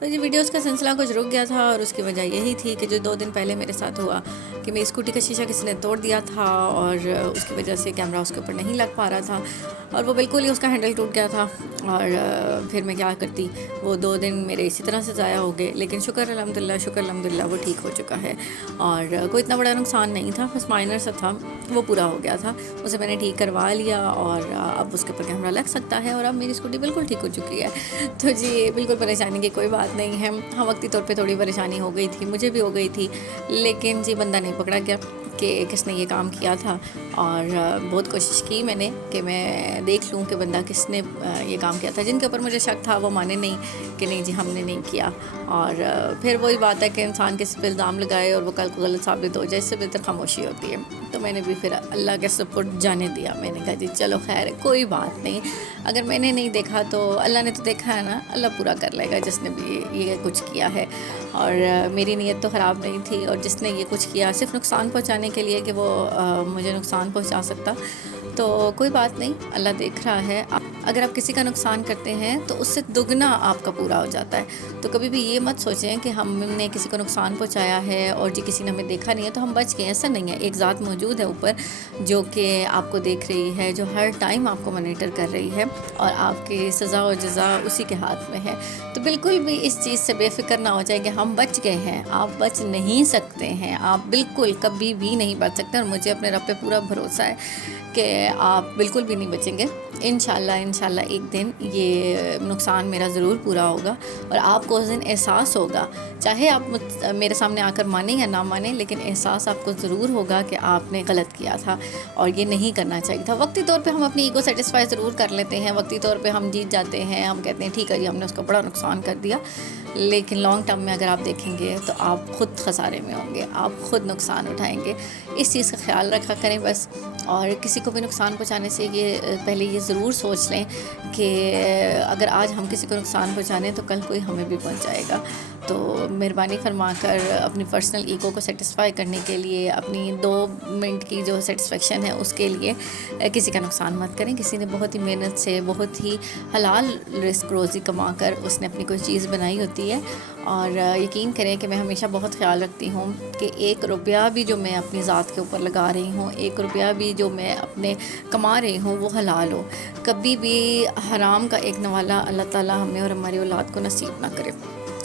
تو یہ ویڈیوز کا سلسلہ کچھ رک گیا تھا، اور اس کی وجہ یہی تھی کہ جو 2 دن پہلے میرے ساتھ ہوا کہ میری اسکوٹی کا شیشہ کسی نے توڑ دیا تھا، اور اس کی وجہ سے کیمرہ اس کے اوپر نہیں لگ پا رہا تھا، اور وہ بالکل ہی اس کا ہینڈل ٹوٹ گیا تھا، اور پھر میں کیا کرتی، وہ 2 دن میرے اسی طرح سے ضائع ہو گئے. لیکن شکر الحمدللہ وہ ٹھیک ہو چکا ہے، اور کوئی اتنا بڑا نقصان نہیں تھا، بس مائنر سا تھا، وہ پورا ہو گیا تھا. اسے میں نے ٹھیک کروا لیا، اور اب اس کے اوپر کیمرہ لگ سکتا ہے، اور اب میری اسکوٹی بالکل ٹھیک ہو چکی ہے. تو جی بالکل پریشانی کی کوئی بات نہیں ہے. ہاں، وقتی طور پہ تھوڑی پریشانی ہو گئی تھی، مجھے بھی ہو گئی تھی، لیکن جی بندہ نہیں پکڑا گیا کہ کس نے یہ کام کیا تھا. اور بہت کوشش کی میں نے کہ میں دیکھ لوں کہ بندہ کس نے یہ کام کیا تھا. جن کے اوپر مجھے شک تھا وہ مانے نہیں کہ نہیں جی ہم نے نہیں کیا. اور پھر وہی بات ہے کہ انسان کسی پہ الزام لگائے اور وہ کل کو غلط ثابت ہو جائے، اس سے بہتر خاموشی ہوتی ہے. تو میں نے بھی پھر اللہ کے سپرد جانے دیا. میں نے کہا جی چلو خیر ہے، کوئی بات نہیں، اگر میں نے نہیں دیکھا تو اللہ نے تو دیکھا ہے نا، اللہ پورا کر لے گا جس نے بھی یہ کچھ کیا ہے. اور میری نیت تو خراب نہیں تھی، اور جس نے یہ کچھ کیا صرف نقصان پہنچانے کے لیے کہ وہ مجھے نقصان پہنچا سکتا، تو کوئی بات نہیں، اللہ دیکھ رہا ہے. اگر آپ کسی کا نقصان کرتے ہیں تو اس سے دگنا آپ کا پورا ہو جاتا ہے. تو کبھی بھی یہ مت سوچیں کہ ہم نے کسی کو نقصان پہنچایا ہے اور جی کسی نے ہمیں دیکھا نہیں ہے تو ہم بچ گئے. ایسا نہیں ہے. ایک ذات موجود ہے اوپر جو کہ آپ کو دیکھ رہی ہے، جو ہر ٹائم آپ کو مانیٹر کر رہی ہے، اور آپ کی سزا و جزا اسی کے ہاتھ میں ہے. تو بالکل بھی اس چیز سے بے فکر نہ ہو جائے کہ ہم بچ گئے ہیں. آپ بچ نہیں سکتے ہیں، آپ بالکل کبھی بھی نہیں بچ سکتے. اور مجھے اپنے رب پہ پورا بھروسہ ہے کہ آپ بالکل بھی نہیں بچیں گے. انشاءاللہ ایک دن یہ نقصان میرا ضرور پورا ہوگا، اور آپ کو اس دن احساس ہوگا، چاہے آپ میرے سامنے آ کر مانیں یا نہ مانیں، لیکن احساس آپ کو ضرور ہوگا کہ آپ نے غلط کیا تھا اور یہ نہیں کرنا چاہیے تھا. وقتی طور پہ ہم اپنی ایگو سیٹسفائی ضرور کر لیتے ہیں، وقتی طور پہ ہم جیت جاتے ہیں، ہم کہتے ہیں ٹھیک ہے جی ہم نے اس کو بڑا نقصان کر دیا، لیکن لانگ ٹرم میں اگر آپ دیکھیں گے تو آپ خود خسارے میں ہوں گے، آپ خود نقصان اٹھائیں گے. اس چیز کا خیال رکھا کریں بس. اور کسی کو بھی نقصان پہنچانے سے پہلے یہ ضرور سوچ لیں کہ اگر آج ہم کسی کو نقصان پہنچانے تو کل کوئی ہمیں بھی پہنچائے گا. تو مہربانی فرما کر اپنی پرسنل ایگو کو سیٹسفائی کرنے کے لیے، اپنی 2 منٹ کی جو سیٹسفیکشن ہے اس کے لیے کسی کا نقصان مت کریں. کسی نے بہت ہی محنت سے، بہت ہی حلال رزق روزی کما کر اس نے اپنی کوئی چیز بنائی ہوتی ہے. اور یقین کریں کہ میں ہمیشہ بہت خیال رکھتی ہوں کہ 1 روپیہ بھی جو میں اپنی ذات کے اوپر لگا رہی ہوں، 1 روپیہ بھی جو میں اپنے کما رہی ہوں وہ حلال ہو. کبھی بھی حرام کا ایک نوالا اللہ تعالیٰ ہمیں اور ہماری اولاد کو نصیب نہ کرے.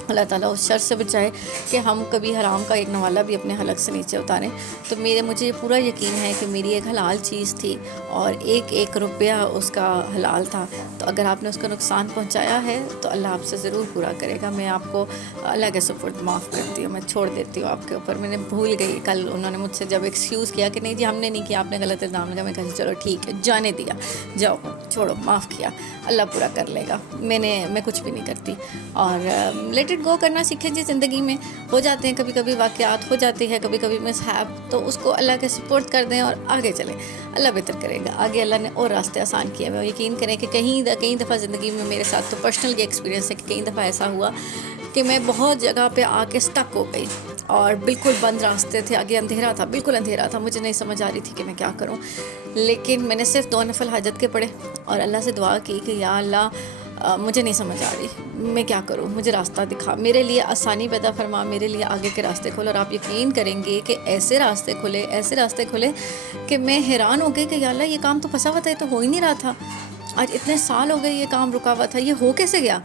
اللہ تعالیٰ اس شر سے بچائے کہ ہم کبھی حرام کا ایک نوالا بھی اپنے حلق سے نیچے اتاریں. تو مجھے پورا یقین ہے کہ میری ایک حلال چیز تھی، اور ایک روپیہ اس کا حلال تھا. تو اگر آپ نے اس کا نقصان پہنچایا ہے تو اللہ آپ سے ضرور پورا کرے گا. میں آپ کو اللہ کے سپرد معاف کرتی ہوں، میں چھوڑ دیتی ہوں آپ کے اوپر. میں نے بھول گئی، کل انہوں نے مجھ سے جب ایکسکیوز کیا کہ نہیں جی ہم نے نہیں کیا، آپ نے غلط الزام لگا، میں کہا چلو ٹھیک ہے، جانے دیا، جاؤ چھوڑو، معاف کیا، اللہ پورا کر لے گا. میں کچھ بھی نہیں کرتی. اور لیٹ اٹ گو کرنا سیکھیں جی. زندگی میں ہو جاتے ہیں کبھی کبھی واقعات، ہو جاتے ہیں کبھی کبھی مسہیپ، تو اس کو اللہ کے سپورٹ کر دیں اور آگے چلیں. اللہ بہتر کرے گا. آگے اللہ نے اور راستے آسان کیے ہوئے. یقین کریں کہ کئی دفعہ زندگی میں میرے ساتھ تو پرسنل یہ ایکسپیرینس ہے کہ کئی دفعہ ایسا ہوا کہ میں بہت جگہ پہ آ کے سٹک ہو گئی، اور بالکل بند راستے تھے، آگے اندھیرا تھا، بالکل اندھیرا تھا، مجھے نہیں سمجھ آ رہی تھی کہ میں کیا کروں. لیکن میں نے صرف 2 نفل حاجت کے پڑھے اور اللہ سے دعا کی کہ یا اللہ مجھے نہیں سمجھ آ رہی، میں کیا کروں، مجھے راستہ دکھا، میرے لیے آسانی پیدا فرما، میرے لیے آگے کے راستے کھول. اور آپ یقین کریں گے کہ ایسے راستے کھلے کہ میں حیران ہو گئی کہ یا اللہ یہ کام تو پھنسا ہوا تھا، یہ تو ہو ہی نہیں رہا تھا، آج اتنے سال ہو گئے یہ کام رکا ہوا تھا، یہ ہو کیسے گیا؟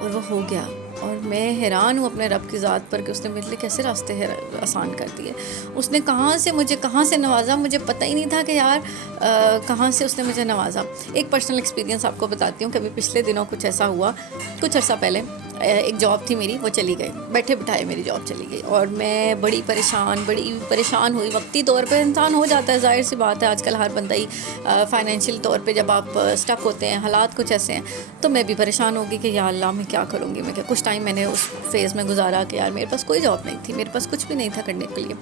اور وہ ہو گیا. اور میں حیران ہوں اپنے رب کی ذات پر کہ اس نے میرے لیے کیسے راستے آسان کر دیے. اس نے کہاں سے نوازا، مجھے پتہ ہی نہیں تھا کہ یار کہاں سے اس نے مجھے نوازا. ایک پرسنل ایکسپیرینس آپ کو بتاتی ہوں کہ ابھی پچھلے دنوں کچھ ایسا ہوا، کچھ عرصہ پہلے ایک جاب تھی میری، وہ چلی گئی، بیٹھے بٹھائے میری جاب چلی گئی، اور میں بڑی پریشان ہوئی. وقتی طور پہ انسان ہو جاتا ہے، ظاہر سی بات ہے، آج کل ہر بندہ ہی فائنینشیل طور پہ جب آپ سٹک ہوتے ہیں، حالات کچھ ایسے ہیں. تو میں بھی پریشان ہوگی کہ یا اللہ میں کیا کروں گی. کچھ ٹائم میں نے اس فیز میں گزارا کہ یار میرے پاس کوئی جاب نہیں تھی، میرے پاس کچھ بھی نہیں تھا کرنے کے لیے.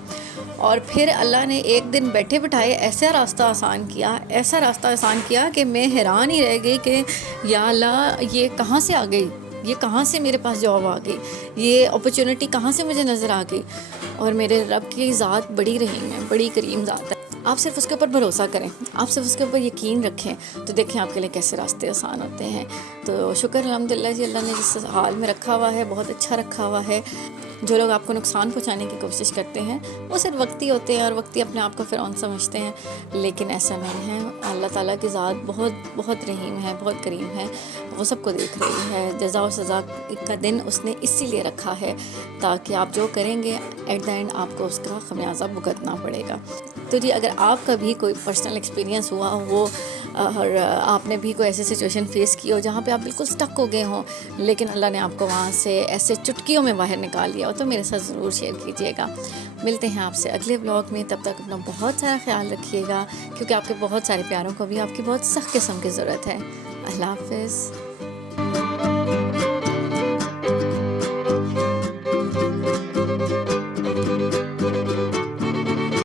اور پھر اللہ نے ایک دن بیٹھے بٹھائے ایسا راستہ آسان کیا کہ میں حیران ہی رہ گئی کہ یا اللہ یہ کہاں سے آ گئی، یہ کہاں سے میرے پاس جاب آ گئی، یہ اپرچونٹی کہاں سے مجھے نظر آ گئی. اور میرے رب کی ذات بڑی رحیم ہے، بڑی کریم ذات ہے. آپ صرف اس کے اوپر بھروسہ کریں، آپ صرف اس کے اوپر یقین رکھیں، تو دیکھیں آپ کے لیے کیسے راستے آسان ہوتے ہیں۔ تو شکر الحمدللہ جی، اللہ نے جس حال میں رکھا ہوا ہے بہت اچھا رکھا ہوا ہے۔ جو لوگ آپ کو نقصان پہنچانے کی کوشش کرتے ہیں وہ صرف وقتی ہوتے ہیں، اور وقتی اپنے آپ کو فرعون سمجھتے ہیں، لیکن ایسا نہیں ہے۔ اللہ تعالیٰ کی ذات بہت بہت رحیم ہے، بہت کریم ہے، وہ سب کو دیکھ رہی ہے۔ جزا و سزا کا دن اس نے اسی لیے رکھا ہے تاکہ آپ جو کریں گے ایٹ دا اینڈ آپ کو اس کا خمیازہ بھگتنا پڑے گا۔ تو جی، اگر آپ کا بھی کوئی پرسنل ایکسپیرینس ہوا ہو اور آپ نے بھی کوئی ایسی سچویشن فیس کی ہو جہاں پہ آپ بالکل سٹک ہو گئے ہوں، لیکن اللہ نے آپ کو وہاں سے ایسے چٹکیوں میں باہر نکال لیا ہو، تو میرے ساتھ ضرور شیئر کیجیے گا۔ ملتے ہیں آپ سے اگلے بلاگ میں، تب تک اپنا بہت سارا خیال رکھیے گا، کیونکہ آپ کے بہت سارے پیاروں کو بھی آپ کی بہت سخت قسم کی ضرورت ہے۔ اللہ حافظ۔